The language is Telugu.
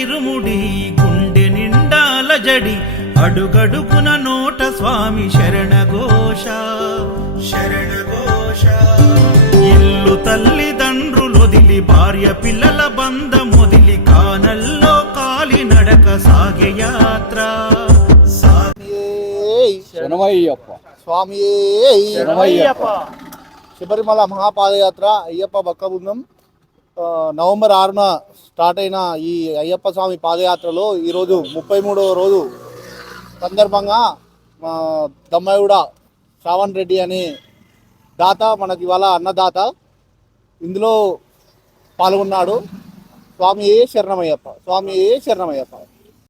ఇరుముడి గుండె నిండాల జడి అడుగడుగున నోట స్వామి శరణఘోష శరణఘోష. ఇల్లు తల్లిదండ్రులొదిలి భార్య పిల్లల బంధమొదిలి కానల్లో కాలి నడక సాగే యాత్ర. శరణమయ్యప్ప స్వామి శరణమయ్యప్ప. శబరిమల మహాపాదయాత్ర అయ్యప్ప భక్త బృందం నవంబర్ 6న స్టార్ట్ అయిన ఈ అయ్యప్ప స్వామి పాదయాత్రలో ఈరోజు 33వ రోజు సందర్భంగా దమ్మాయిగూడ శ్రావణ్ రెడ్డి అనే దాత మనకి ఇవాళ అన్నదాత ఇందులో పాల్గొన్నాడు. స్వామి శరణమయ్యప్ప, స్వామి శరణమయ్యప్ప.